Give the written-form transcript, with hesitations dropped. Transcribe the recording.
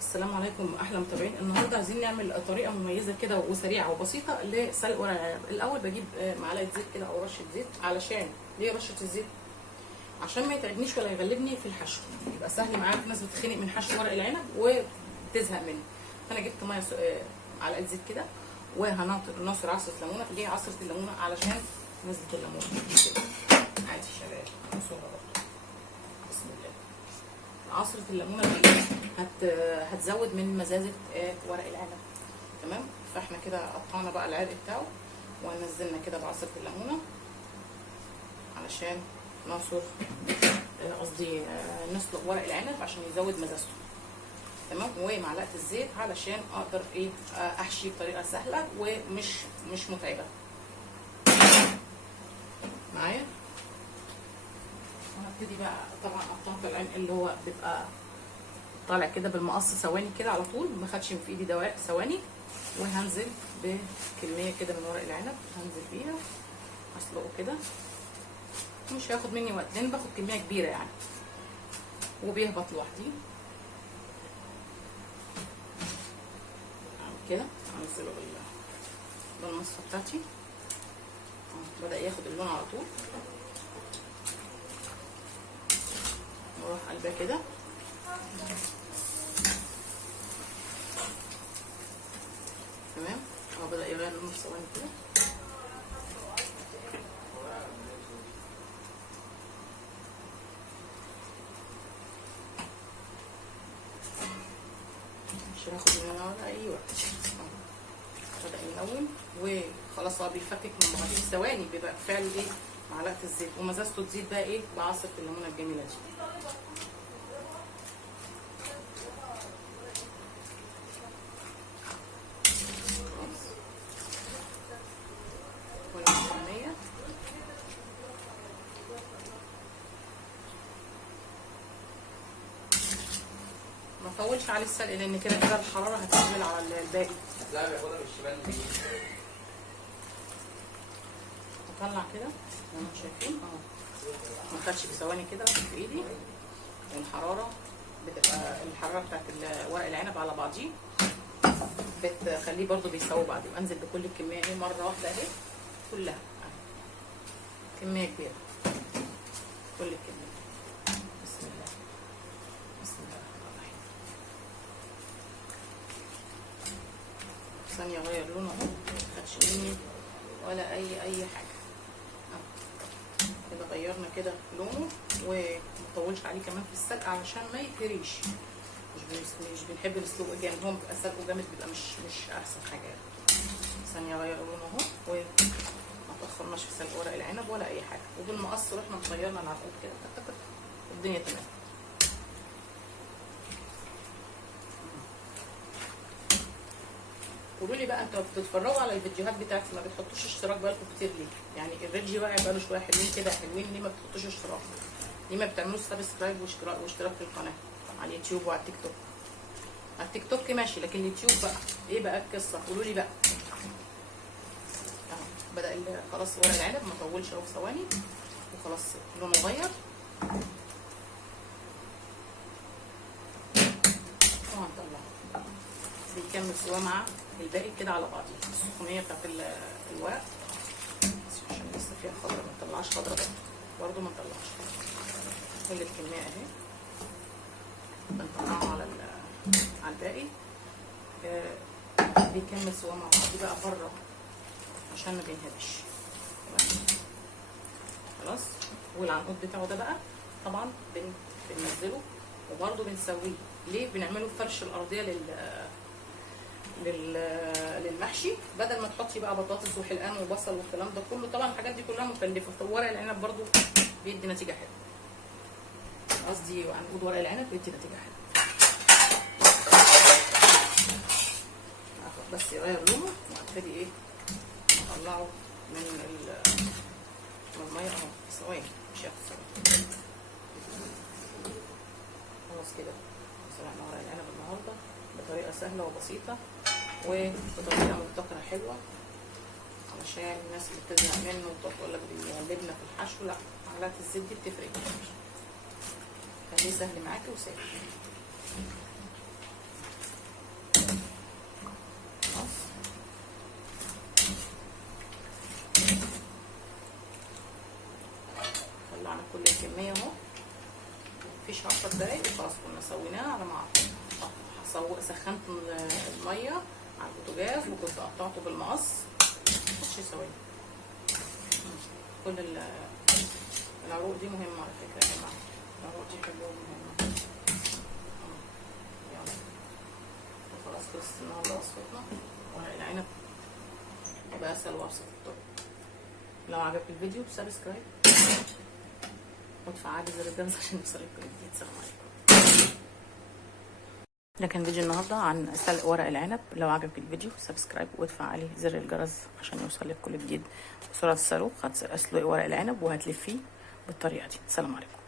السلام عليكم احلى متابعين. النهارده عايزين نعمل طريقه مميزه كده وسريعه وبسيطه لسلق ورق العنب. الاول بجيب معلقه زيت كده او رشه زيت. علشان ليه رشه الزيت؟ عشان ما يتعبنيش ولا يغلبني في الحشو، يبقى سهل معايا. في ناس بتتخنق من حشو ورق العنب وبتزهق منه. فانا جبت ميه معلقه زيت كده، وهنعصر عصره ليمونه. ليه عصره الليمونه؟ علشان نزله الليمونه كده عادي شغال. نعصرها برضه بسم الله. عصره الليمونه دي هتزود من مزازه ورق العنب. تمام. فاحنا كده قطعنا بقى العرق بتاعه ونزلنا كده بعصره الليمونه علشان نعصر قصدي نسلق ورق العنب عشان يزود مزازته. تمام. ومعلقه الزيت علشان اقدر احشي بطريقه سهله ومش متعبه معايا. هبتدي بقى طبعا قطعت العنب اللي هو بيبقى طالع كده بالمقص ثواني كده على طول، ما خدش في ايدي دواء ثواني. وهنزل بكميه كده من ورق العنب، هنزل بيها اسلقه كده. مش هياخد مني وقت لان باخد كميه كبيره يعني، وبيهبط لوحدي كده. هنزله بالمصفى بتاعتي. بدأ ياخد اللون على طول، واروح قلباه كده. تمام. هو بدأ يغير لونه في ثواني كده. مش هاخد منه ولا اي وقت. بدأ يلون وخلاص هو بيفكك من بعض في ثواني. بيبقى فعل معلقه الزيت ومزازته تزيد بقى بعصره الليمونه الجميله دي. ما اطولش عليه السلق لان كده الحراره هتنزل على الباقي. لا بياخدها من الشمال دي. اطلع كده زي ما انتم شايفين اهو. ما خدش بثواني كده في ايدي. والحراره بتبقى الحراره بتاعت ورق العنب على بعضيه بتخليه برده بيسوي بعض. يبقى انزل بكل الكميه مره واحده اهي كلها. كميه كبيره كل الكميه. بسم الله بسم الله الرحمن الرحيم. ثانيه اغير لونه اهو. ما خدش مني ولا اي حاجه. كده غيرنا كده لونه ومطولش عليه كمان في السلق علشان ما يتهريش. مش بنحب نسلقه جامد. هو بيبقى سلقه جامد بيبقى مش احسن حاجه. ثانيه اغير لونه اهو وما تاخرناش في سلق ورق العنب ولا اي حاجه. وبالمقص رحنا مغيرنا العقود كده الدنيا تمام. قولوا لي بقى انتوا بتتفرجوا على الفيديوهات بتاعتي ما بتحطوش اشتراك بقالكم كتير ليه؟ يعني الفيديو بقى بقاله شويه حلوين كده حلوين، ليه ما بتحطوش اشتراك؟ ليه ما بتعملوش سبسكرايب واشتراك في القناه على اليوتيوب وعلى التيك توك؟ على التيك توك ماشي، لكن اليوتيوب بقى ايه بقى القصه؟ قولوا لي بقى. اهو بدا خلاص ورق العنب ما طولش اهو في ثواني وخلاص لونه اتغير. وهنطلعه بيكمل سوا مع الباقي كده على بعضيه. السخونيه بتاعت الورق عشان لسه فيها خضره ما نطلعش خضره برضه ما نطلعش كل الكميه اهي. بنطلعه على الباقي. بيكمل سوا مع بعض بقى بره عشان ما بينهبش. تمام. خلاص. والعنقود بتاعه ده بقى طبعا بننزله وبرضه بنسويه. ليه؟ بنعمله فرش الارضيه للمحشي بدل ما تحطي بقى بطاطس وحلقان وبصل والكلام ده كله. طبعا الحاجات دي كلها مكلفه. فورق العنب برضو بيدي نتيجه حلوه. قصدي عنقود ورق العنب بيدي نتيجه حلوه. هاخد بس يغير لونه وابتدي اطلعه من الميه اهو. ثواني مش هياخد ثواني. خلاص كده سلقنا ورق العنب النهارده بطريقه سهله وبسيطه وبطريقه مبتكره حلوه علشان الناس اللي بتزهق منه وتقول لك بيغلبنا في الحشو. لا، معلقه الزيت دي بتفرق كتير. خليه سهل معاكي وسهل. 10 دقايق وخلاص كنا سويناها على ما سخنت الميه على البوتاجاز وكنت قطعته بالمقص. مش يسوي كل العروق دي مهمه على فكره يا جماعه، العروق دي حلوه مهمه. يلا خلاص خلصت النهارده وصفتنا ورق العنب بأسهل وابسط الطرق. لو عجبك الفيديو سبسكرايب وتفعلي زر الجرس عشان يوصلك كل جديد. السلام عليكم. ده كان فيديو النهارده عن سلق ورق العنب. لو عجبك الفيديو سبسكرايب وتفعلي زر الجرس عشان يوصلك كل جديد. بسرعه الصاروخ هتسلقي ورق العنب وهتلفيه بالطريقه دي. السلام عليكم.